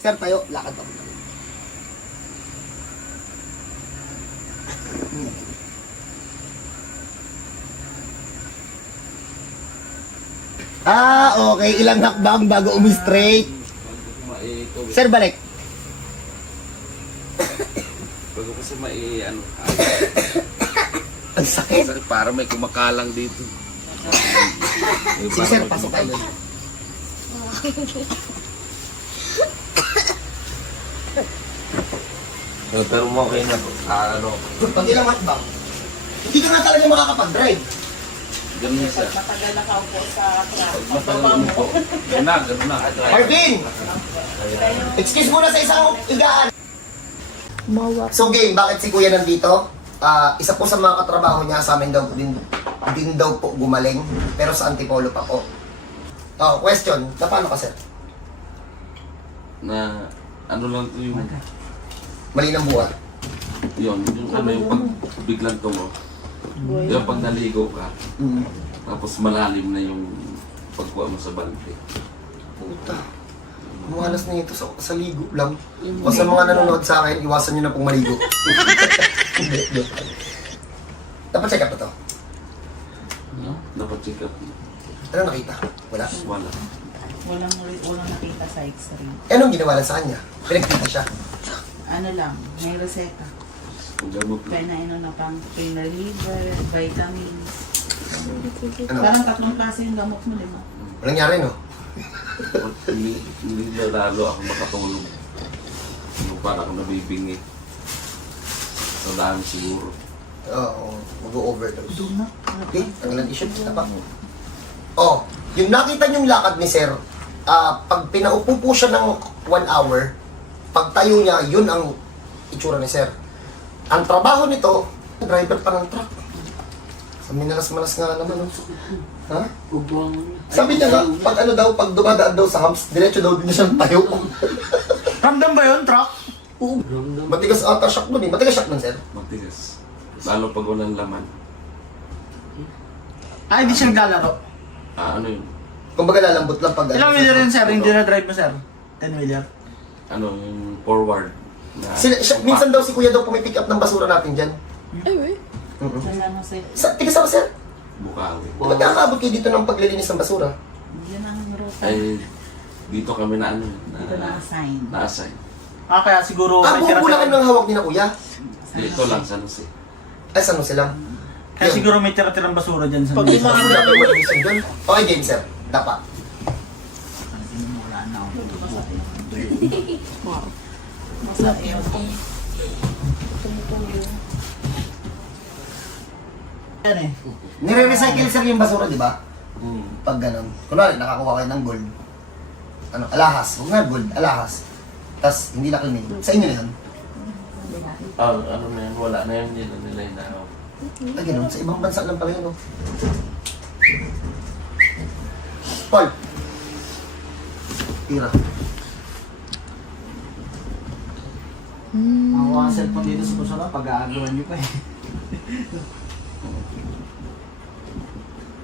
Sir, tayo. Lakad pa. Okay. Ilang hakbang bago umi-straight. Sir, balik. Bago kasi ano, Ang sakit. para may kumakalang dito. Sige, sir, pasok tayo. Pero mo okay na. Ano, Pag ilang hakbang, hindi ka nga talaga makakapag-drive. ganun siya. Matagal nakaupo sa truck. Matagal mo po. Ganun na. Marvin! Excuse muna sa isang higaan. So game, bakit si Kuya nandito? Isa po sa mga katrabaho niya sa amin daw din daw po gumaling, pero sa Antipolo pa po. Question, na paano ka, sir? Na ano lang to yung Mali ng buwan. yung ano yung pag biglang tungo. Yung pag naligo ka, tapos malalim na yung pagkuha mo sa balde. Puta. Malas na ito sa ligo lang. O sa mga nanonood sa akin, iwasan nyo na pong maligo. Dapat check up na to. No? Dapat check up. Ano nakita? Wala. Wala. Walang nakita sa x-ray. Anong ginawa lang sa kanya? Pinagkita siya. Ano lang, may reseta. Ang gamot Kaya lang. na na pang pain reliever, vitamins. Ano? Parang tatlong klase yung gamot mo, di ba? Walang nangyari, no? Hindi na lalo ako makatulog. Yung para ako nabibingi. Sa dami siguro. Oo, mag-overdose. Doon na. Okay, tangalan issue. Tapa. Yung nakita niyong lakad ni Sir, pag pinaupo po siya ng 1 hour, pag tayo niya, yun ang itsura ni Sir. Ang trabaho nito, driver pa ng truck. Sa minalas-malas nga naman. Ha? Sabi niya nga, pag ano daw, pag dumadaan daw sa humps, diretso daw din siya tayo. Ramdam ba yun, truck? Oo. Matigas ata shock nun eh. Matigas shock nun, Sir. Matigas. Lalo pag walang laman. Hindi siya naglalaro. Ano yun? Kumbaga lalambot lang pag Ilang wheeler yun, sir? Hindi na drive mo, sir? 10 wheeler. Ano yung forward. Na, Minsan daw si Kuya daw pumipick up ng basura natin dyan. Sa San Jose. Tigas ako, Sir. Bukawi. Ba't nakakabot kayo dito ng paglilinis ng basura? Yan ang ruta. Ay, dito kami na ano. Dito na-assign. Na-assign. Kaya siguro may Buo tira lang sila. ng hawak ni na Kuya. Dito lang sa Jose. Ay, saan mo sila? Kaya siguro may tira-tirang basura dyan sa Pag di mga ano natin mag-isip doon. Okay, game, Sir. Dapat. Wala na ako. Masakit yun. Yan eh. Nire-recycle, Sir, yung basura, di ba? Pag ganun. Kunwari, nakakuha kayo ng gold. Alahas. Huwag nga gold, alahas. Tapos, hindi na clean. Sa inyo na yun. Ano na yun? Wala na yun. Yun nila yung ano. Ay, ganun. Sa ibang bansa lang pala yun, no? Paul. Tira. Makuha ang cellphone dito sa basura, pag-aagawan nyo pa eh.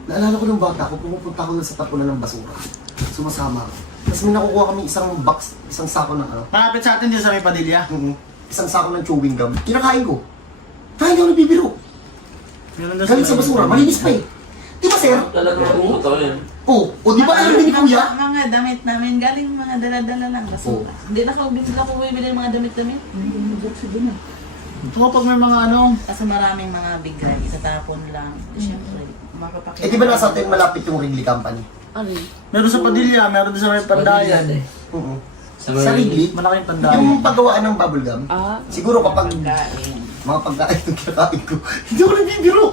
Naalala ko nung bata ko, pumupunta ako sa tapunan ng basura. Sumasama ako. Tapos may nakukuha kami isang box, isang sako ng ano. Malapit sa atin dito sa may Padilla. Isang sako ng chewing gum. Kinakain ko. Kaya hindi ako nagbibiro. Meron daw Galing sa basura, malinis pa eh. Di ba, Sir? Talaga, totoo yun. Oo. O di ba alam din ni Kuya? Mga damit namin, galing mga dala-dala lang. Basura. Hindi na ako bumibili ng mga damit-damit. Hindi mo bukso din ah. Ito pag may mga ano, Kasi maraming mga big ride, itatapon lang. Siyempre, makapakita. Eh di ba nasa atin malapit yung Wrigley Company? meron sa Padilla, meron din sa may Pandayan. Oo. Sa Wrigley, Malaking Pandayan. yung paggawaan ng bubble gum, siguro kapag Pagkain. mga pagkain itong kinakain ko, hindi ako nagbibiro.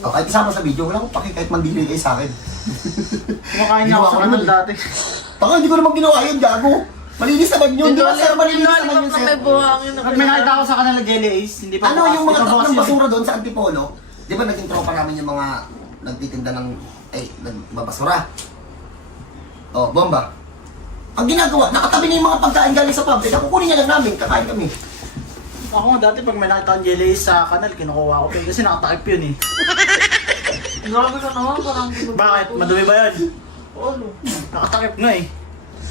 O kahit isama sa video, wala akong paki kahit mandili kayo sa akin. Kumakain niya ako sa kanal dati. Baka hindi ko naman ginawa yun, gago. Malinis naman yun, di ba sir? Malinis naman yun, sir. Pag may nakita ako sa kanal Jelly Ace, hindi pa Ano yung mga hindi pa truck bukas ng yun. basura doon sa Antipolo? Di ba naging tropa namin yung mga nagtitinda ng, nagbabasura? Oh, bomba. Ang ginagawa, nakatabi niya yung mga pagkain galing sa public. Kukunin niya lang namin, kakain kami. Ako nga dati pag may nakita akong Jelly Ace sa kanal, kinukuha ko pa yun kasi nakatakip yun eh. Grabe ka naman, parang Bakit? Madumi ba yun? Nakatakip nga eh.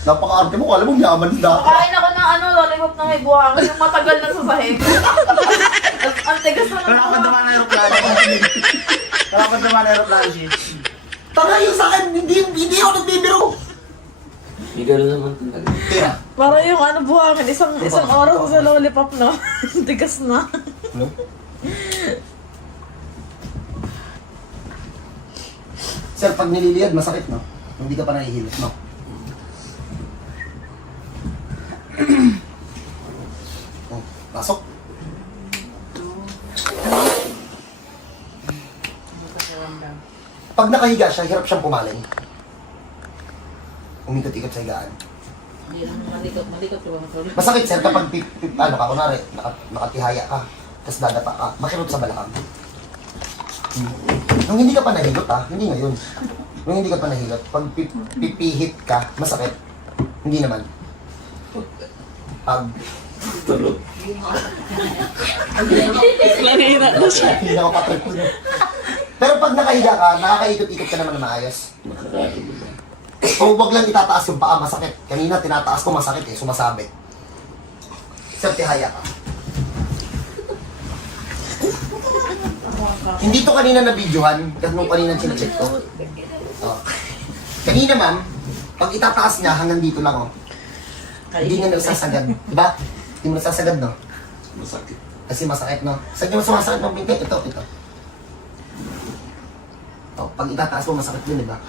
Napaka-arte mo, alam mo, yaman na. Kain ako ng ano, lollipop na may buhangin, yung matagal na sa sahig. Ang tigas na Wala ka naman ng aeroplano. Wala ka naman ng aeroplano siya. Tara yung sa akin, hindi ako nagbibiro. Hindi gano'n naman talaga. Tira. Para yung ano buhangin, isang oras sa lollipop, no? Tigas na. Ano? Sir, pag nililiyad, masakit, no? Hindi ka pa nahihilot, no? Oh, pasok. Pag nakahiga siya, hirap siyang pumaling. Umikot-ikot sa higaan. Hindi lang malikot ko ba matulog? Masakit, sir, kapag ano ka, kunwari, nakatihaya ka, tapos dadapa ka, makirot sa balakang. Nung hindi ka pa nahilot, hindi ngayon. Nung hindi ka pa nahilot, pag pipihit ka, masakit. Hindi naman. Pag Lahina na siya. hindi na patrip ko. Pero pag nakahiga ka, nakakaikot-ikot ka naman na maayos. O wag lang itataas yung paa, masakit. Kanina tinataas ko, masakit eh, sumasabi. Sir, tihaya ka. Hindi to kanina na videohan, kasi nung kanina chinecheck ko. Oh. Kanina ma'am, pag itataas niya, hanggang dito lang oh. Hindi nga nagsasagad. Diba? Hindi mo nagsasagad, no? Masakit. Kasi masakit, no? Saan yung sumasakit ng bingkay? Ito. Oh, pag itataas mo, masakit din, diba?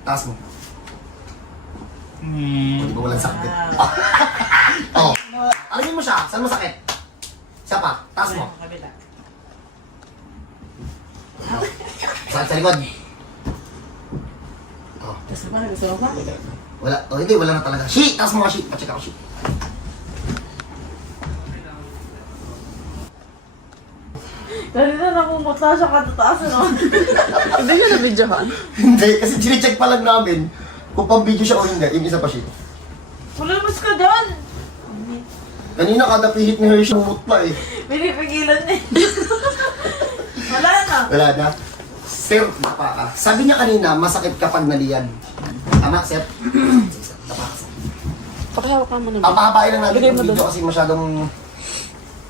Taas mo. O, di ba walang sakit? Oh. Alamin mo siya. Saan masakit? Siya pa. Taas mo. Kabila. Sa likod. Oh. Gusto mo ba? Wala. Oh, hindi. Wala na talaga. Shi! Taas mo ka, Shi. Pacheck ako, Shi. Kanina namumutla siya katataas, no? Hindi niya na-videohan. Hindi. Kasi chinecheck pa lang namin kung pang-video siya o hindi. Yung isa pa, Shi. Wala mas ka doon! Kanina kada pihit ni Hershey mumutla eh. Pinipigilan niya. Wala na. Wala na. Sir, tapa ka. Sabi niya kanina, masakit kapag naliyan. Tama, sir? Tapa ka, sir. Pakihawak ka mo na. Papahabain lang natin Bigay mo yung video doon. kasi masyadong...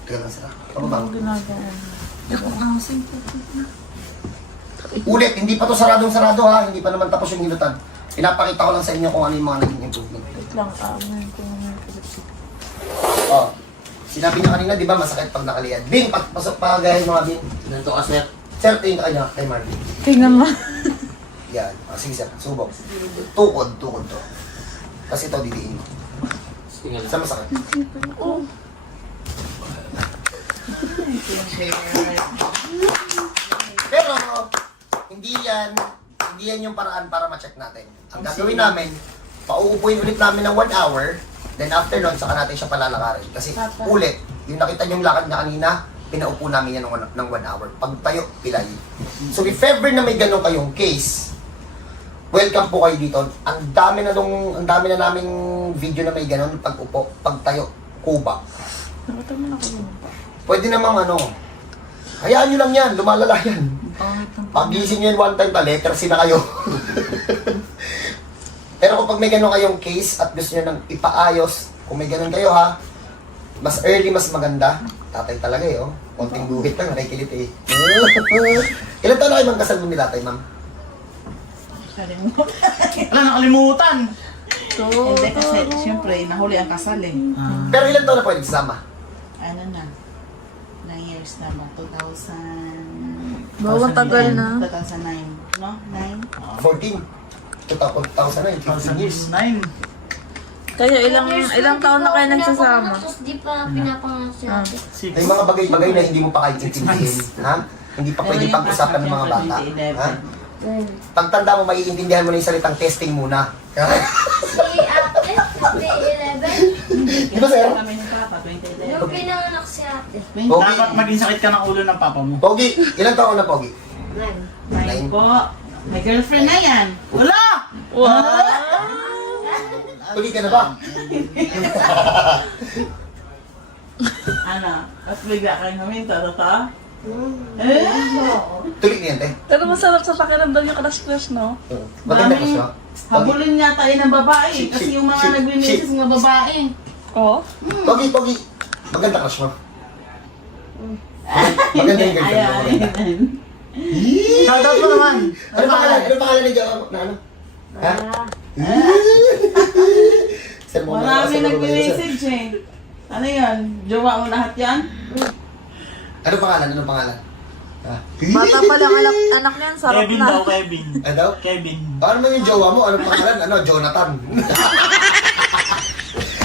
Teka lang, sir. Pababa. Ulit, hindi pa to saradong-sarado ha. Hindi pa naman tapos yung hilutan. Pinapakita ko lang sa inyo kung ano yung mga naging improvement. Wait lang, Oh, sinabi niya kanina, di ba, masakit pag nakaliyan. Bin, pasok pa gahin mga bin. Ganito ka, sir. Sir, tingin ka kanya kay Marvin. Tingnan mo. Yan. Sige, sir. Subok. Tukod to. Kasi ito, didiin mo. Sige lang. Saan masakit? Pero, hindi yan yung paraan para ma-check natin. Ang gagawin namin, pauupuin ulit namin ng 1 hour, then after nun, saka natin siya palalakarin. Kasi ulit, yung nakita niyong lakad niya kanina, pinaupo namin yan ng 1 hour. Pag tayo, pilay. So if ever na may ganun kayong case, welcome po kayo dito. Ang dami na naming video na may ganun, pag upo, pag tayo, kuba. Pwede namang hayaan nyo lang yan, lumalala yan. Pag-gising nyo yan one time, letter C na kayo. Pero kapag may ganun kayong case at gusto nyo nang ipaayos, kung may ganun kayo ha, mas early, mas maganda. Tatay talaga eh, oh. Konting guhit lang, nakikilit eh. Ilan taon na kayo magkasal mo ni tatay, ma'am? Wala, nakalimutan. Hindi kasi, siyempre, nahuli ang kasal eh. Pero ilan taon na po nagsasama? Ano na? 9 years na ba? 2000... Bawang tagal na. 2009. No? 9? 14. 2009, 15 years. 2009. Kaya ilang taon na kayo nagsasama? Tapos di pa pinapangalan si ate. May mga bagay-bagay na hindi mo pa kahit intindihin. Ha? Hindi pa pwede pag-usapan ng mga bata. Ha? Pagtanda mo, maiintindihan mo na yung salitang testing muna. Si ate, 2011. Di ba, sir? Kami ni Papa, 2011. Nung pinanganak si ate. Pogi. Dapat maging sakit ka ng ulo ng papa mo. Pogi, ilang taon na, Pogi? 9 po. May girlfriend na yan. Wala! Wow! Tuloy ka na ba? Ano? At bigla kayo huminto, totoo? Tuloy niyan, te. Pero masarap sa pakiramdam yung crush-crush, no? Maganda ko siya. Habulin niya tayo ng babae. Kasi yung mga nagbe-message ng babae. Oo. Pogi, Pogi. Maganda crush mo. Maganda yung girlfriend mo. Maganda. Shoutout mo naman. Ano pangalan? Ano pangalan ni Jowa? Na ano? Ha? Sir, mo na- Marami sir, mo na- nagbe-message eh. Ano yan? Jowa mo lahat yan? Ano pangalan? Ano pangalan? Ha? Bata pa lang anak niyan, sarap Kevin na. daw, Kevin. Ano daw? Kevin. Paano man yung jowa mo? Ano pangalan? Ano? Jonathan.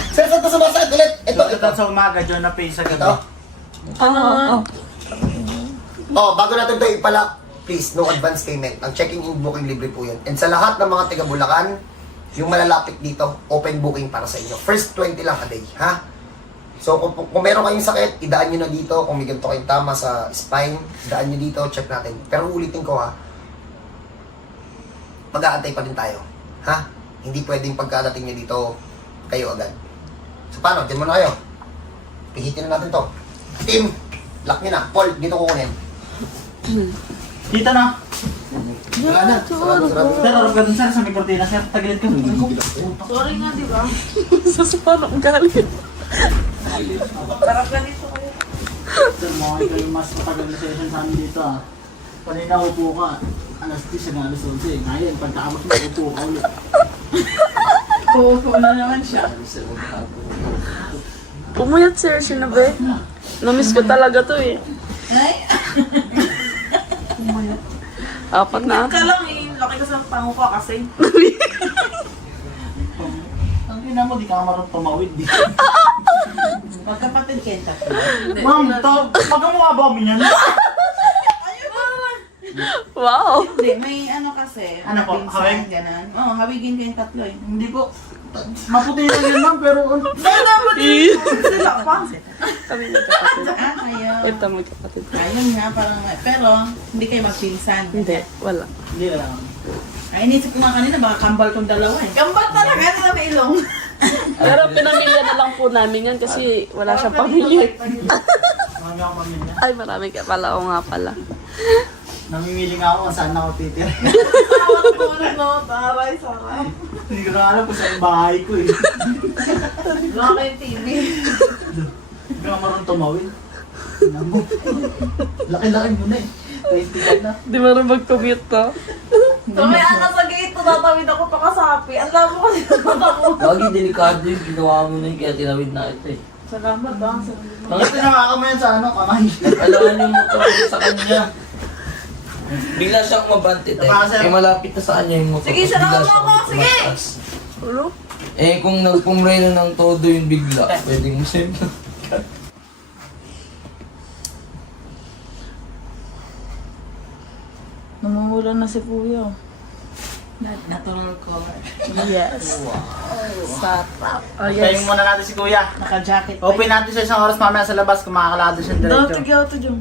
Sir, saan ito sumasakit ulit? Ito, ito. Shoutout sa umaga, John na Pay sa gabi. Ito. Oo. Oh, bago natin ito ipala, please, no advance payment. Ang checking in booking libre po yun. And sa lahat ng mga taga Bulacan, yung malalapit dito, open booking para sa inyo. First 20 lang a day, ha? So, kung meron kayong sakit, idaan nyo na dito. Kung may ganito kayong tama sa spine, idaan nyo dito, check natin. Pero ulitin ko ha, mag-aantay pa din tayo. Ha? Hindi pwedeng pagkadating nyo dito, kayo agad. So, paano? Diyan muna kayo. Pihitin na natin to. Team, lock nyo na. Paul, dito kukunin. Kita na. Wala na. Sarado, sarado. Sir, harap ka dun sir sa may kortina sir. Tagilid ka. Sorry nga, di ba? Sa paano galing? Sarap ka dito kayo. Sir, mga kayo mas matagal na session sa amin dito ah. Kanina upo ka. Alas 10 hanggang alas 11. Ngayon, pagkaabot mo, upo ka ulit. Pupo na naman siya. Pumayat si Hershey na ba? Namiss ko talaga to eh. Ay, Apat na. ka lang eh. Laki ka sa pango ko kasi. Ang ina mo, di ka marunong tumawid. Magkapatid kayo tatlo. Ma'am, pagkamukha ba kami yan? Wow. Hindi, may ano kasi. Ano po, pinsan, hawig? Ganun. Oo, hawigin kayong tatlo eh. Hindi po. Maputi lang yun ma'am, pero Sila pa. Kami magkapatid. Ah, ayaw. Ito magkapatid. Ayun nga, parang, pero hindi kayo magpinsan. Hindi, wala. hindi na lang. Ay, inisip ko nga kanina, baka kambal tong dalawa eh. Kambal talaga, ano na may ilong. Pero pinamilya na lang po namin yan kasi wala siyang pamilya. Marami akong pamilya. Ay, marami ka pala. Oo nga pala. Namimili nga ako kung saan ako titira. Tawag ko ulit no, taray, sarap. Hindi ko na alam kung saan yung bahay ko eh. Wala kayong TV. Hindi ka marunong tumawid. Tingnan mo. Laki-laki mo na eh. 20 ka na. Di mo rin mag-commute to. May anak sa gate, tatawid ako pa kasapi. Ang labo kasi ng mata ko. Lagi delikado yung ginawa mo na yun, kaya tinawid na ito eh. Salamat ba? Bakit nakakamayan sa ano, kamay? Alam yung motor ko sa kanya. Bigla siyang mabantit eh. Napaka, sir. Eh malapit na sa kanya yung motor. Sige, ko, sarap bigla mo siyang ako, sige! tumatas. Eh kung nagpumreno ng todo yung bigla, pwedeng musip na. Namumula na si Kuya. Natural color. Yes. Sarap. Oh, Tayo muna natin si kuya. Naka-jacket pa. Open natin sa isang oras mamaya sa labas kung makakalado siyang Don't diretso. tigaw to Jom.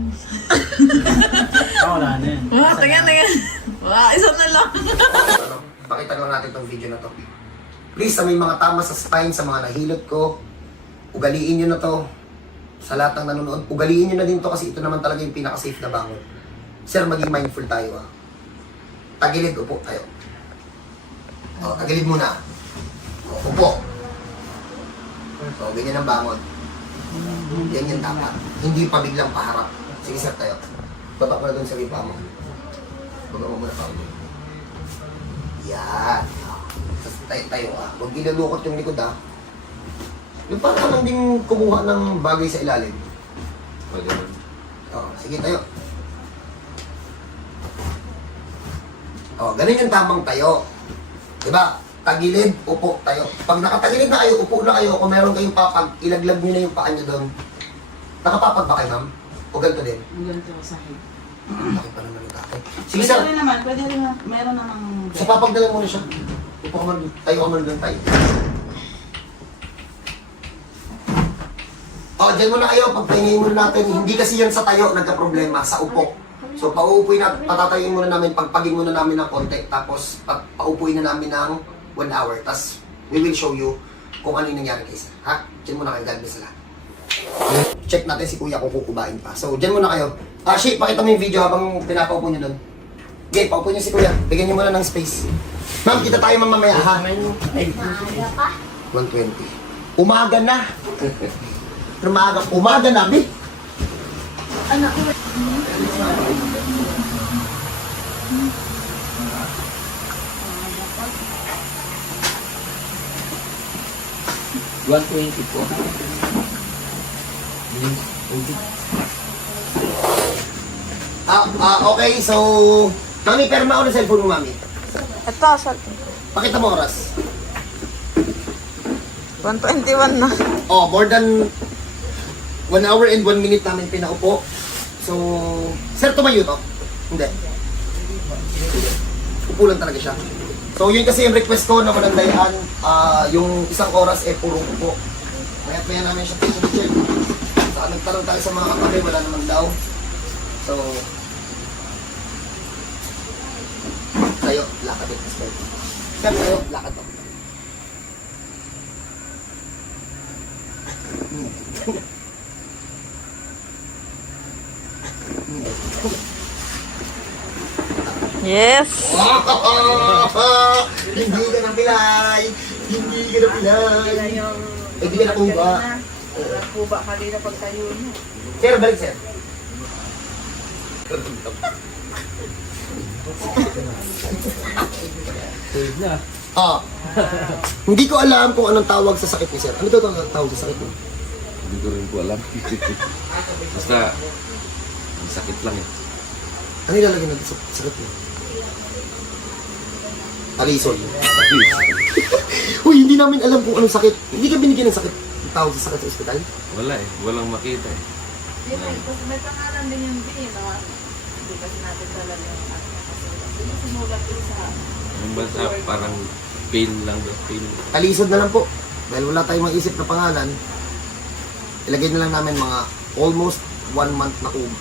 Wala na yan. Tingnan. Wow, isa na lang. Pakita lang natin tong video na to. Please, sa may mga tama sa spine, sa mga nahilot ko, ugaliin nyo na to. Sa lahat ng nanonood, ugaliin nyo na din to kasi ito naman talaga yung pinaka-safe na bangon. Sir, maging mindful tayo ah. Tagilid, upo tayo. O, tagilid muna. O, upo. O, ganyan ang bangon. Yan yung dapat. Hindi pa biglang paharap. Sige sir, tayo. Baba mo na doon sa riba mo. Baba mo muna pa mo. Yan. Tapos tayo ah. Huwag ilalukot yung likod ah. Yung parang lang din kumuha ng bagay sa ilalim. Pwede rin. O, sige tayo. O, ganun yung tamang tayo. Diba? Tagilid, upo tayo. Pag nakatagilid na kayo, upo na kayo. Kung meron kayong papag, ilaglag nyo na yung paa nyo doon. Nakapapag ba kayo, ma'am? O ganito din? Ang ganito sa akin. Bakit pa naman yung tatay? Sige, Pwede sir. rin naman, pwede rin naman. Meron namang... Sa papag na lang muna siya. Upo ka man, tayo ka man doon tayo. O, dyan muna kayo. Pagpahingayin muna natin. Hindi kasi yan sa tayo nagka-problema, sa upo. So, pauupuin na, patatayin muna namin, pagpagin muna namin ng konti, tapos paupuin na namin ng 1 hour. Tapos, we will show you kung ano yung nangyari kay sir. Ha? Diyan muna kayo, God bless sila. Check natin si kuya kung kukubain pa. So, diyan muna kayo. Shi, pakita mo yung video habang pinapaupo nyo doon. Okay, paupo niyo si kuya. Bigyan niyo muna ng space. Ma'am, kita tayo mamaya ha. Maaga pa. 120. Umaga na. Umaga na, Bi. Anak ko. 120 po. Okay, so... Mami, perma ako ng cellphone mo, Mami. Ito, sal. Pakita mo oras. 121 na. Oh, more than 1 hour and 1 minute namin pinaupo. So, sir, tumayo to? Hindi. Upo lang talaga siya. So, yun kasi yung request ko na manandayaan, yung isang oras purong upo. Kaya namin siya patient check. So, nagtanong tayo sa mga katabi, wala naman daw. So, tayo, lakad ito. Sir, tayo, lakad to. Yes! Hindi ka na pilay! Hindi ka na pilay! Hindi ka na kuba. Kuba kanina pagtayo niya. Sir, balik sir. Hindi ko alam kung anong tawag sa sakit ni sir. Ano daw ang tawag sa sakit mo? Hindi ko rin po alam. Basta, ang sakit lang eh. Ano ilalagay natin sa sakit mo? Alison. Uy, hindi namin alam kung anong sakit. Hindi ka binigyan ng sakit. Ang tawag sa sakit sa ospital? Wala eh. Walang makita eh. May pangalan din yung din, no? Hindi kasi natin talaga yung kasi sinulat din sa Yung basta parang pain lang daw. Pain. Talisod na lang po. Dahil wala tayong maisip na pangalan, ilagay na lang namin mga almost 1 month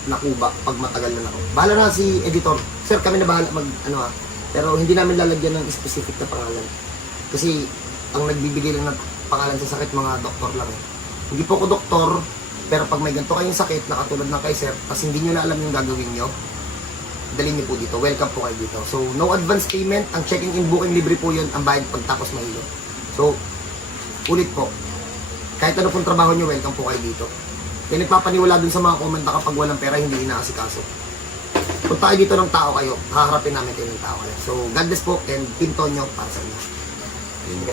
na kuba pag matagal na ako. Bahala na si editor. Sir, kami na bahala pero hindi namin lalagyan ng specific na pangalan. Kasi ang nagbibigay lang ng pangalan sa sakit, mga doktor lang. Hindi po ako doktor, pero pag may ganito kayong sakit na katulad ng kay sir, kasi hindi nyo na alam yung gagawin nyo, dalhin niyo po dito. Welcome po kayo dito. So, no advance payment. Ang checking in booking libre po yun. Ang bayad pagtapos mahilo. So, ulit po. Kahit ano pong trabaho nyo, welcome po kayo dito. Kaya nagpapaniwala dun sa mga comment na kapag walang pera, hindi inaasikaso. Kung tayo dito ng tao kayo, haharapin namin kayo ng tao kayo. So, God bless po and Team Tonyo para sa inyo.